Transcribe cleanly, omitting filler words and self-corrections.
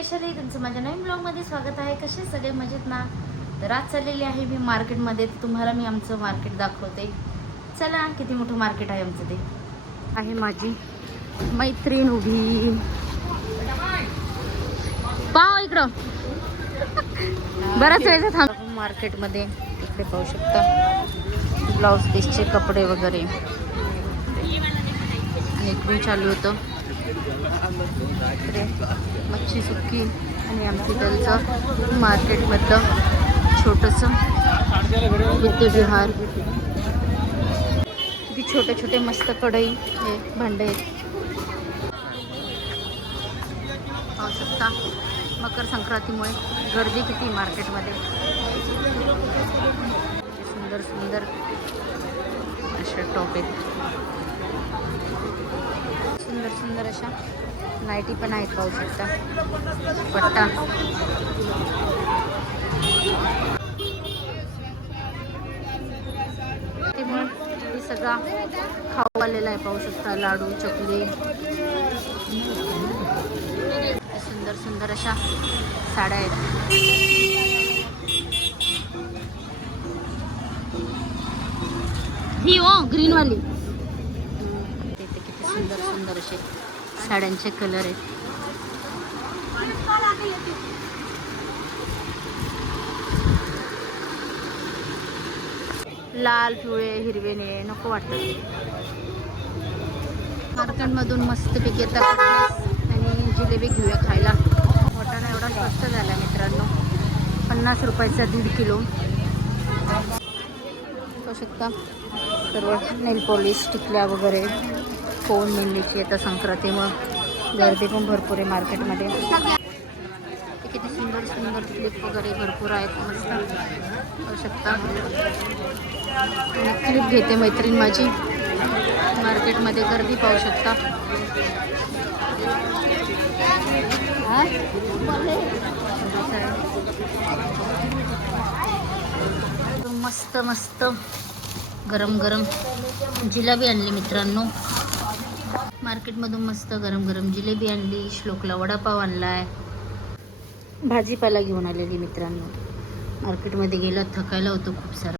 वैशाली, तुमचं माझ्या नवीन ब्लॉगमध्ये स्वागत आहे. कसे सगळे मजेत ना? तर आज चाललेली आहे मी मार्केटमध्ये. तुम्हाला मी आमचं मार्केट दाखवते. चला, किती मोठं मार्केट आहे आमचं. ते आहे माझी मैत्रीण उभी. पाव इकडं बराच वेळचा थांब. मार्केटमध्ये इकडे पाहू शकता ब्लाऊज पीसचे कपडे वगैरे, आणि इकडून चालू होतं इकडे मच्छी सुक्की आणि आमची त्यांचं मार्केटमधलं छोटंसं विद्याविहार. किती छोटे छोटे मस्त कढई हे भांडे पाहू शकता. मकर संक्रांतीमुळे गर्दी किती मार्केटमध्ये. सुंदर सुंदर अशा टॉप आहेत. सुंदर सुंदर अशा नाईटी पण आहेत पाहू शकता. पट्टा त्यामुळे हे सगळा खाऊ आलेला आहे पाहू शकता. लाडू, चकली, सुंदर सुंदर अशा साड्या आहेत. ही हो ग्रीनवाली. इथे किती सुंदर सुंदर असे साड्यांचे कलर आहेत. लाल, पिवळे, हिरवे, निळे नको वाटतं. मार्केटमधून मस्तपैकी आता आणि जिलेबी घेऊया खायला. वाटाणा एवढा स्वस्त झाला मित्रांनो, 50 रुपयाचा 1.5 किलो. पाहू शकता सर्व नेल पॉलिश, टिकल्या वगैरे. फोन मेहंदीची आता संक्रांतीमुळे गर्दी पण भरपूर आहे मार्केटमध्ये. किती सुंदर सुंदर क्लिप वगैरे भरपूर आहेत. मस्त पाहू शकता. क्लिप घेते मैत्रीण माझी. मार्केटमध्ये गर्दी पाहू शकता. मस्त मस्त गरम गरम जिलेबी आणली मित्रांनो. मार्केटमधून मस्त गरम गरम जिलेबी आणली. श्लोकला वडापाव आणलाय. भाजीपाला घेऊन आलेली मित्रांनो. मार्केटमध्ये गेलं थकायला होतं खूप सारं.